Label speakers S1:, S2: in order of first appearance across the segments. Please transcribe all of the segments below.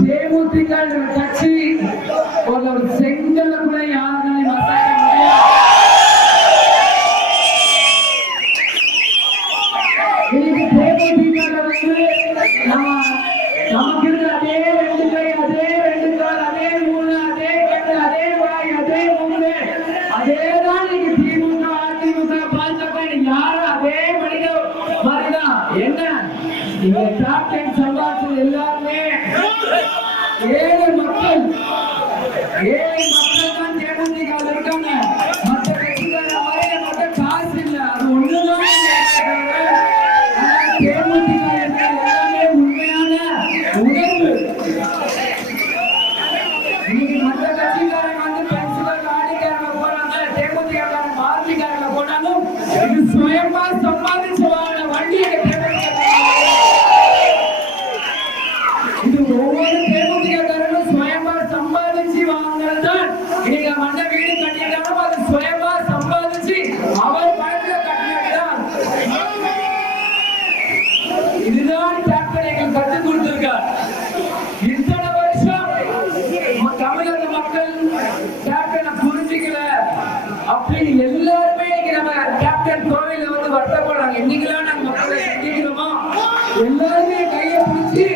S1: தேமுதிக கட்சி ஒரு செங்கல கூட யாருமே நமக்கு இருக்க அதே ரெண்டு கை அதே ரெண்டு கால் அதே மூணு அதே கண்ணு அதே வாய் அதே மூணு அதேதான் நீங்க திமுக அதிமுக பாஜக யாரும் அதே மனித மாதிரிதான் என்ன? இவங்க கேப்டன் சம்பாஷன் எல்லாருமே. ஏழை மக்கள் ஏழை மக்கள் தேமுதிக இது ஒவ்வொரு தேமுதிகாரங்களும் சுயமா சம்பாதிச்சு வாங்கினதுதான் இன்னைக்கு மண்ட வீடு கட்டிட்டாலும் அது சுயமா சம்பாதிச்சு அவர் பணத்துல கட்டினதுதான் இதுதான் கேப்டன் எங்களுக்கு கற்றுக் கொடுத்திருக்கார் இத்தனை வருஷம் நம்ம தமிழக மக்கள் கேப்டனை புரிஞ்சுக்கல அப்படின்னு எல்லாருமே இன்னைக்கு நம்ம கேப்டன் கோவில வந்து வருத்தப்படுறாங்க இன்னைக்கெல்லாம் நாங்க மக்களை சந்திக்கிறோமோ எல்லாருமே கையை பிடிச்சி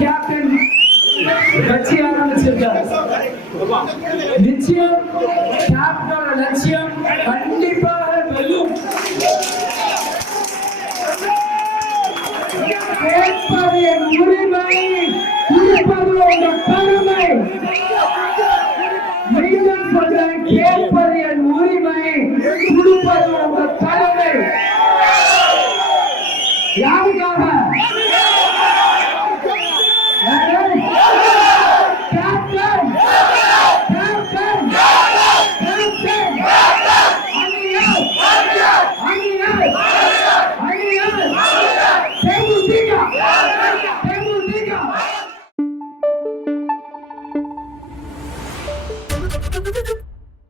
S1: ஆரம்பிக்கிறதுக்காக தான் கேப்டன் கட்சி ஆரம்பிச்சிருக்காரு நிச்சயம் கேப்டனோட லட்சியம் கண்டிப்பாக வெல்லும் கேட்பது என் உரிமை கொடுப்பது உங்க பெருமை மீண்டும் சொல்றேன் கேட்பது